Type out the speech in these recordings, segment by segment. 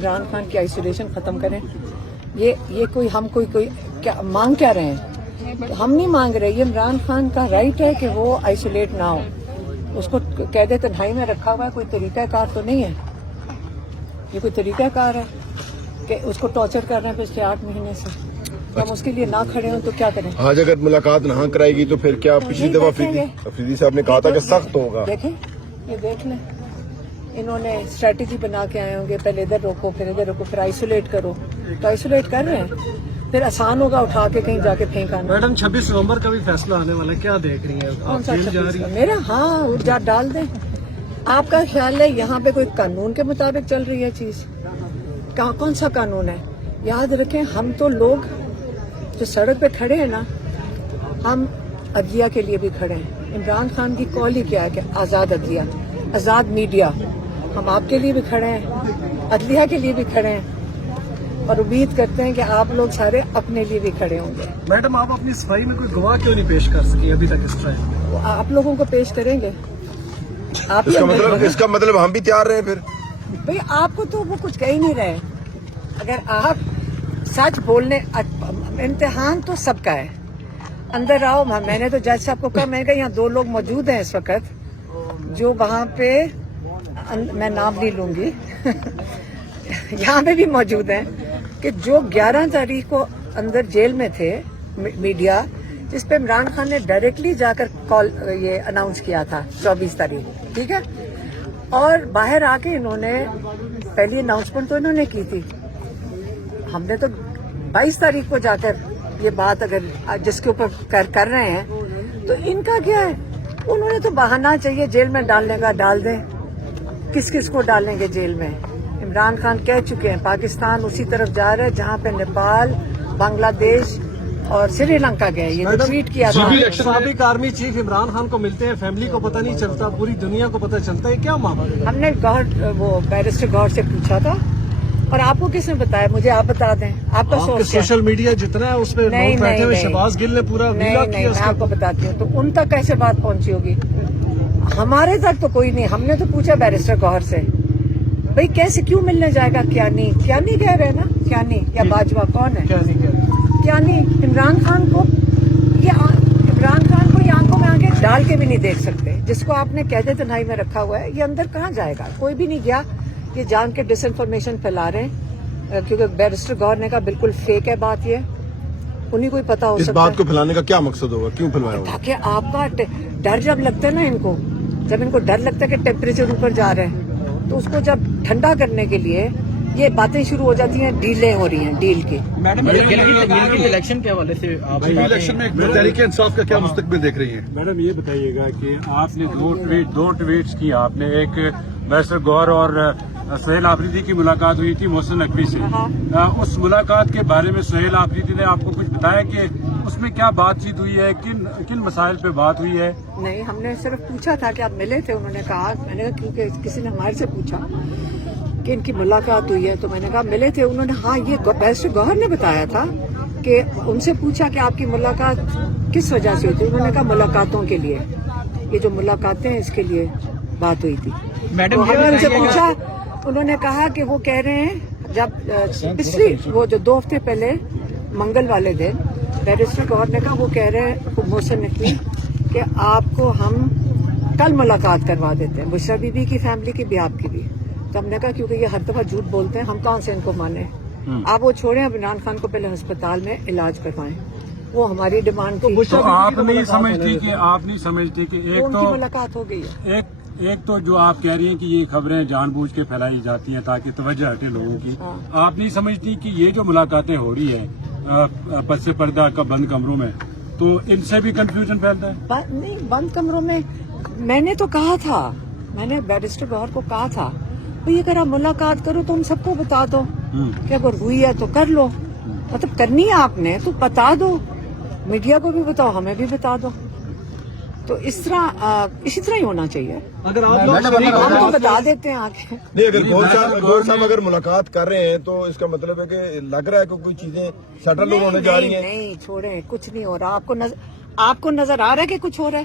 عمران خان کی آئسولیشن ختم کریں. یہ کوئی کیا مانگ کیا رہے ہیں؟ ہم نہیں مانگ رہے. یہ عمران خان کا رائٹ ہے کہ وہ آئسولیٹ نہ ہو. اس کو قید تنہائی میں رکھا ہوا ہے. کوئی طریقہ کار تو نہیں ہے. یہ کوئی طریقہ کار ہے کہ اس کو ٹارچر کر رہے ہیں پچھلے 8 مہینے سے؟ ہم اس کے لیے نہ کھڑے ہوں تو کیا کریں؟ آج اگر ملاقات نہ کرائے گی تو پھر کیا؟ پچھلی دفعہ افریدی صاحب نے کہا تھا کہ سخت ہوگا. دیکھیں، یہ دیکھ لیں، انہوں نے اسٹریٹجی بنا کے آئے ہوں گے. پہلے ادھر روکو، پھر ادھر روکو، پھر آئسولیٹ کرو. تو آئسولیٹ کر رہے ہیں، پھر آسان ہوگا اٹھا کے کہیں جا کے پھینکانا. میڈم 26 نومبر کا بھی فیصلہ آنے والا ہے، کیا دیکھ رہی ہیں؟ کون سا میرا؟ ہاں، ڈال دیں. آپ کا خیال ہے یہاں پہ کوئی قانون کے مطابق چل رہی ہے چیز؟ کون سا قانون ہے؟ یاد رکھیں، ہم تو لوگ جو سڑک پہ کھڑے ہیں نا، ہم عدلیہ کے لیے بھی کھڑے ہیں. عمران خان کی کال ہی کیا ہے کہ آزاد عدلیہ، آزاد میڈیا. ہم آپ کے لیے بھی کھڑے ہیں، عدلیہ کے لیے بھی کھڑے ہیں، اور امید کرتے ہیں کہ آپ لوگ سارے اپنے لیے بھی کھڑے ہوں گے. میڈم، آپ اپنی صفائی میں کوئی گواہ کیوں نہیں پیش کر سکی ابھی تک اس طرح؟ آپ لوگوں کو پیش کریں گے. آپ اس کا مطلب ہم بھی تیار رہے. پھر بھئی آپ کو تو وہ کچھ کہہ ہی نہیں رہے. اگر آپ سچ بولنے، امتحان تو سب کا ہے. اندر آؤ. میں نے تو جج صاحب کو کہا، میں نے کہا یہاں 2 لوگ موجود ہیں اس وقت جو وہاں پہ، میں نام نہیں لوں گی یہاں پہ بھی موجود ہیں، کہ جو 11 تاریخ کو اندر جیل میں تھے میڈیا، جس پہ عمران خان نے ڈائریکٹلی جا کر کال یہ اناؤنس کیا تھا 24 تاریخ، ٹھیک ہے. اور باہر آ کے انہوں نے پہلی اناؤنسمنٹ تو انہوں نے کی تھی. ہم نے تو 22 تاریخ کو جا کر یہ بات اگر جس کے اوپر کر رہے ہیں تو ان کا کیا ہے؟ انہوں نے تو بہانہ چاہیے جیل میں ڈالنے کا، ڈال دیں. کس کو ڈالیں گے جیل میں؟ عمران خان کہہ چکے ہیں پاکستان اسی طرف جا رہا ہے جہاں پہ نیپال، بنگلہ دیش اور سری لنکا گئے. یہ ٹویٹ کیا تھا. سابق آرمی چیف عمران خان کو ملتے ہیں، فیملی کو پتہ نہیں چلتا، پوری دنیا کو پتہ چلتا ہے، کیا معاملہ؟ ہم نے وہ بیرسٹر گور سے پوچھا تھا. اور آپ کو کس نے بتایا؟ مجھے آپ بتا دیں. آپ کا سوشل میڈیا جتنا ہے اس پہ لوگ بیٹھے ہوئے، شہباز گل نے پورا ویلا کیا. میں آپ کو بتاتی ہوں. تو ان تک کیسے بات پہنچی ہوگی؟ ہمارے تک تو کوئی نہیں. ہم نے تو پوچھا بیرسٹر گور سے، بھئی کیسے، کیوں ملنے جائے گا؟ کیا نہیں کہہ رہے نا؟ کیا نہیں، کیا باجوہ کون ہے؟ کیا نہیں. عمران خان کو یہ آنکھوں میں آگے ڈال کے بھی نہیں دیکھ سکتے. جس کو آپ نے قید تنہائی میں رکھا ہوا ہے، یہ اندر کہاں جائے گا؟ کوئی بھی نہیں گیا. یہ جان کے ڈس انفارمیشن پھیلا رہے ہیں، کیونکہ بیرسٹر گور نے کہا بالکل فیک ہے بات. یہ انہیں کوئی پتا ہو سکتا ہے. اس بات کو پھیلانے کا کیا مقصد ہوگا؟ کیوں پھیلایا ہوگا؟ تاکہ آپ کا ڈر جب لگتا ہے نا ان کو، جب ان کو ڈر لگتا ہے کہ ٹیمپریچر اوپر جا رہے ہیں، تو اس کو جب ٹھنڈا کرنے کے لیے یہ باتیں شروع ہو جاتی ہیں، ڈیلیں ہو رہی ہیں ڈیل کی. میڈم، الیکشن کے حوالے سے الیکشن میں تحریک انصاف کا کیا مستقبل دیکھ رہی ہیں؟ میڈم یہ بتائیے گا کہ آپ نے 2 ٹویٹس کی. آپ نے ایک بیرسٹر گور اور سہیل آفریدی کی ملاقات ہوئی تھی محسن نقوی سے. اس ملاقات کے بارے میں سہیل آفریدی نے آپ کو کچھ بتایا کہ اس میں کیا بات چیت ہوئی ہے، کن مسائل پہ بات ہوئی ہے؟ نہیں، ہم نے صرف پوچھا تھا کہ آپ ملے تھے. انہوں نے کہا، میں نے کہا کیونکہ کسی نے ہمارے سے پوچھا کہ ان کی ملاقات ہوئی ہے، تو میں نے کہا ملے تھے. انہوں نے ہاں، یہ بیرسٹر گوہر نے بتایا تھا کہ ان سے پوچھا کہ آپ کی ملاقات کس وجہ سے ہوئی تھی. انہوں نے کہا ملاقاتوں کے لیے، یہ جو ملاقاتیں اس کے لیے بات ہوئی تھی. میڈم، ہم نے ان سے پوچھا، انہوں نے کہا کہ وہ کہہ رہے ہیں جب پچھلی وہ جو 2 ہفتے پہلے منگل والے دن بیرسٹر گوہر نے کہا، وہ کہہ رہے ہیں محسن نقوی کہ آپ کو ہم کل ملاقات کروا دیتے ہیں، بشرا بی بی کی فیملی کی بھی، آپ کی بھی. تو ہم نے کہا کیونکہ یہ ہر دفعہ جھوٹ بولتے ہیں، ہم کہاں سے ان کو مانیں. آپ وہ چھوڑیں، عمران خان کو پہلے ہسپتال میں علاج کروائیں. وہ ہماری ڈیمانڈ تھی. تو آپ نہیں سمجھتی کہ ایک ان کی ملاقات ہو گئی ہے. ایک تو جو آپ کہہ رہی ہیں کہ یہ خبریں جان بوجھ کے پھیلائی جاتی ہیں تاکہ توجہ ہٹے لوگوں کی. آپ نہیں سمجھتی کہ یہ جو ملاقاتیں ہو رہی ہیں پس پردہ کا بند کمروں میں، تو ان سے بھی کنفیوژن پھیلتا ہے؟ نہیں، بند کمروں میں میں نے تو کہا تھا، میں نے بیرسٹر گوہر کو کہا تھا بھئی اگر آپ ملاقات کرو تو ہم سب کو بتا دو کہ اگر ہوئی ہے تو کر لو. مطلب کرنی ہے آپ نے تو بتا دو، میڈیا کو بھی بتاؤ، ہمیں بھی بتا دو. تو اسی طرح ہی ہونا چاہیے. اگر آپ ہم تو بتا دیتے ہیں آگے. نہیں، اگر گور صاحب اگر ملاقات کر رہے ہیں تو اس کا مطلب ہے کہ لگ رہا ہے کہ کوئی چیزیں سیٹل ہونے جا رہی ہیں. نہیں، چھوڑیں، کچھ نہیں ہو رہا. آپ کو نظر آ رہا ہے کہ کچھ ہو رہا ہے؟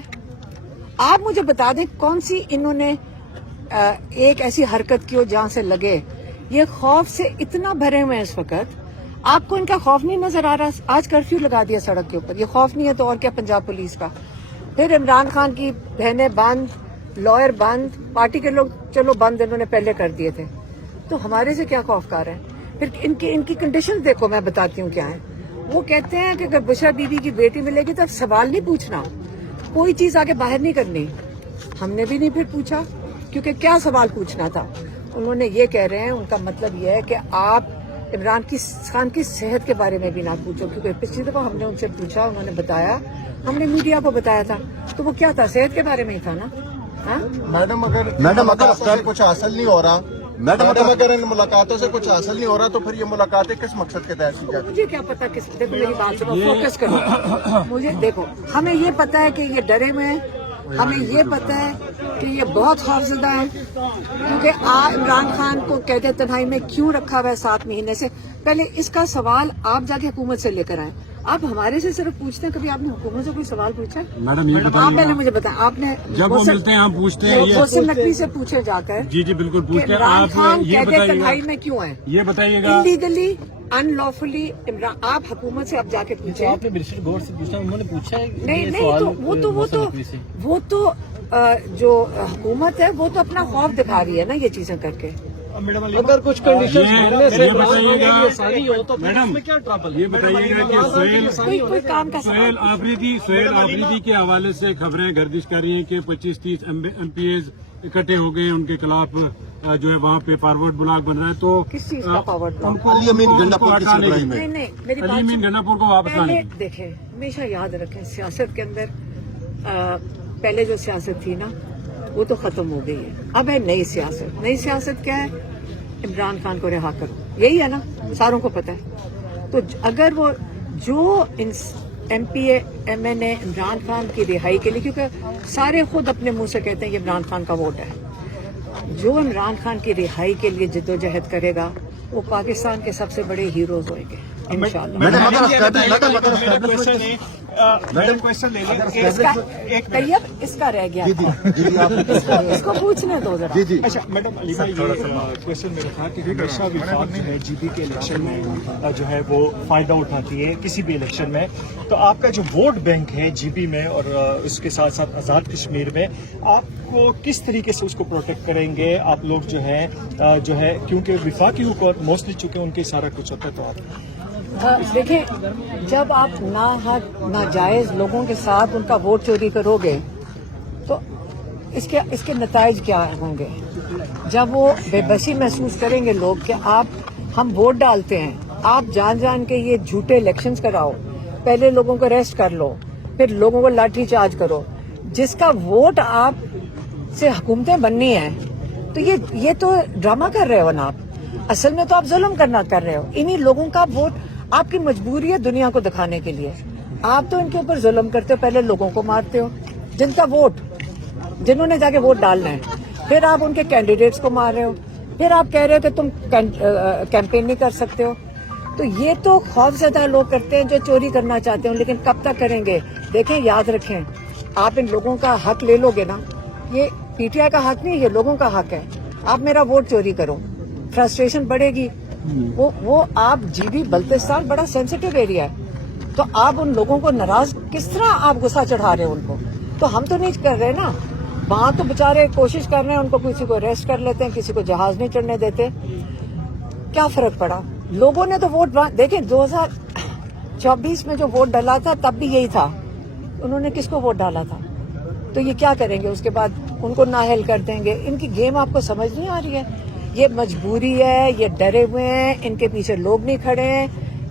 آپ مجھے بتا دیں کون سی انہوں نے ایک ایسی حرکت کی ہو جہاں سے لگے یہ خوف سے اتنا بھرے ہوئے ہیں اس وقت. آپ کو ان کا خوف نہیں نظر آ رہا؟ آج کرفیو لگا دیا سڑک کے اوپر. یہ خوف نہیں ہے تو اور کیا پنجاب پولیس کا؟ پھر عمران خان کی بہنیں بند, لائر بند, پارٹی کے لوگ چلو بند انہوں نے پہلے کر دیے تھے, تو ہمارے سے کیا خوف کار ہے؟ پھر ان کی کنڈیشن دیکھو, میں بتاتی ہوں کیا ہے. وہ کہتے ہیں کہ اگر بشرا بی بی کی بیٹی ملے گی تو اب سوال نہیں پوچھنا, کوئی چیز آگے باہر نہیں کرنی. ہم نے بھی نہیں پھر پوچھا, کیونکہ کیا سوال پوچھنا تھا. انہوں نے یہ کہہ رہے ہیں, ان کا مطلب یہ ہے کہ آپ عمران خان کی صحت کے بارے میں بھی نہ پوچھو, کیونکہ پچھلی دفعہ ہم نے ان سے پوچھا, انہوں نے بتایا, ہم نے میڈیا کو بتایا تھا, تو وہ کیا تھا, صحت کے بارے میں ہی تھا نا. میڈم اگر اس سے کچھ حاصل نہیں ہو رہا, میڈم اگر ان ملاقاتوں سے کچھ حاصل نہیں ہو رہا تو پھر یہ ملاقاتیں کس مقصد کے تحت کی جاتی ہیں؟ مجھے کیا پتا کس, دیکھو میری بات سنو, فوکس کرو. مجھے دیکھو, ہمیں یہ پتا ہے کہ یہ ڈرے ہوئے ہیں, ہمیں یہ پتا ہے کہ یہ بہت خوفزدہ ہے, کیونکہ عمران خان کو قید تنہائی میں کیوں رکھا ہوا ہے 7 مہینے سے. پہلے اس کا سوال آپ جا کے حکومت سے لے کر آئیں. آپ ہمارے سے صرف پوچھتے ہیں, کبھی آپ نے حکومت سے کوئی سوال پوچھا؟ میڈم یہ آپ پہلے مجھے بتائیں, آپ نے جب وہ ملتے ہیں ہم پوچھتے ہیں, محسن نقوی سے پوچھے جا کر جی بالکل کہ پوچھتے ہیں. عمران آپ خان یہ قید بتائیے تنہائی گا, میں کیوں ہیں, یہ بتائیے گا انلیگلی ان لافلی. آپ حکومت سے اب جا کے پوچھیں. آپ نے برشر گور سے پوچھا, انہوں نے پوچھا ہے نہیں, تو وہ تو جو حکومت ہے وہ تو اپنا خوف دکھا رہی ہے نا یہ چیزیں کر کے. اگر کچھ کنڈیشن یہ بتائیے گا ساری ہو تو میڈم, میں کیا ٹربل؟ یہ بتائیے گا کہ کوئی کام کا سہیل آفریدی کے حوالے سے خبریں گردش کر رہی ہیں کہ 25-30 MP اکٹھے ہو گئے, ان کے خلاف جو ہے وہاں پہ فارورڈ بلاک بن رہا ہے. تو کس چیز کا فارورڈ بلاک؟ علی امین گنڈاپور کی سربراہی میں. نہیں, میری علی امین بات گنڈاپور کو واپس لانے پہلے دیکھیں, ہمیشہ یاد رکھیں, سیاست کے اندر پہلے جو سیاست تھی نا وہ تو ختم ہو گئی ہے. اب ہے نئی سیاست. نئی سیاست کیا ہے؟ عمران خان کو رہا کرو, یہی ہے نا, ساروں کو پتہ ہے. تو اگر وہ جو MP MN عمران خان کی رہائی کے لیے, کیونکہ سارے خود اپنے منہ سے کہتے ہیں یہ عمران خان کا ووٹ ہے, جو عمران خان کی رہائی کے لیے جدوجہد کرے گا وہ پاکستان کے سب سے بڑے ہیروز ہوئیں گے انشاءاللہ. میڈم کوشچن لے لیں. طیب اس کا رہ گیا تھا, اس کو پوچھنے دو ذرا. اچھا میڈم, علی بھائی کوشچن میرا تھا کہ ہمیشہ وفاق جو ہے GP کے الیکشن میں جو ہے وہ فائدہ اٹھاتی ہے کسی بھی الیکشن میں, تو آپ کا جو ووٹ بینک ہے GP میں اور اس کے ساتھ ساتھ آزاد کشمیر میں, آپ کو کس طریقے سے اس کو پروٹیکٹ کریں گے آپ لوگ جو ہے کیونکہ وفاقی حکومت موسٹلی چونکہ ان کے سارا کچھ ہوتا ہے, تو آپ دیکھیں, جب آپ ناحق ناجائز لوگوں کے ساتھ ان کا ووٹ چوری کرو گے تو اس کے نتائج کیا ہوں گے؟ جب وہ بے بسی محسوس کریں گے لوگ کہ ہم ووٹ ڈالتے ہیں, آپ جان کے یہ جھوٹے الیکشنز کراؤ, پہلے لوگوں کو ریسٹ کر لو, پھر لوگوں کو لاٹھی چارج کرو, جس کا ووٹ آپ سے حکومتیں بننی ہیں, تو یہ تو ڈرامہ کر رہے ہو نا آپ. اصل میں تو آپ ظلم کر رہے ہو. انہی لوگوں کا ووٹ آپ کی مجبوری ہے دنیا کو دکھانے کے لیے. آپ تو ان کے اوپر ظلم کرتے ہو, پہلے لوگوں کو مارتے ہو جن کا ووٹ, جنہوں نے جا کے ووٹ ڈالنا ہے, پھر آپ ان کے کینڈیڈیٹس کو مار رہے ہو, پھر آپ کہہ رہے ہو کہ تم کیمپین نہیں کر سکتے ہو. تو یہ تو خوف زدہ لوگ کرتے ہیں جو چوری کرنا چاہتے ہوں, لیکن کب تک کریں گے؟ دیکھیں, یاد رکھیں, آپ ان لوگوں کا حق لے لو گے نا, یہ PTI کا حق نہیں, یہ لوگوں کا حق ہے. آپ میرا ووٹ چوری کرو, فرسٹریشن بڑھے گی. وہ آپ GB بلتستان بڑا سینسیٹیو ایریا ہے, تو آپ ان لوگوں کو ناراض کس طرح آپ غصہ چڑھا رہے ہیں ان کو؟ تو ہم تو نہیں کر رہے نا, وہاں تو بےچارے کوشش کر رہے ہیں, ان کو کسی کو ریسٹ کر لیتے ہیں, کسی کو جہاز نہیں چڑھنے دیتے. کیا فرق پڑا؟ لوگوں نے تو ووٹ دیکھیں 2024 میں جو ووٹ ڈالا تھا تب بھی یہی تھا, انہوں نے کس کو ووٹ ڈالا تھا؟ تو یہ کیا کریں گے اس کے بعد؟ ان کو نااہل کر دیں گے. ان کی گیم آپ کو سمجھ نہیں آ رہی ہے. یہ مجبوری ہے, یہ ڈرے ہوئے ہیں, ان کے پیچھے لوگ نہیں کھڑے ہیں,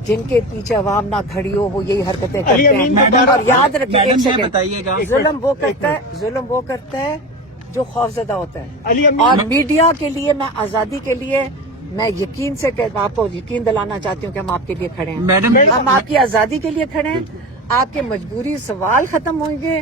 جن کے پیچھے عوام نہ کھڑی ہو وہ یہی حرکتیں کرتے ہیں. اور یاد رکھیں, ایک سیکنڈ, ظلم وہ کرتا ہے جو خوفزدہ ہوتا ہے. اور میڈیا کے لیے, میں آزادی کے لیے, میں یقین سے آپ کو یقین دلانا چاہتی ہوں کہ ہم آپ کے لیے کھڑے ہیں. ہم آپ کی آزادی کے لیے کھڑے ہیں. آپ کے مجبوری سوال ختم ہوں گے,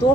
$2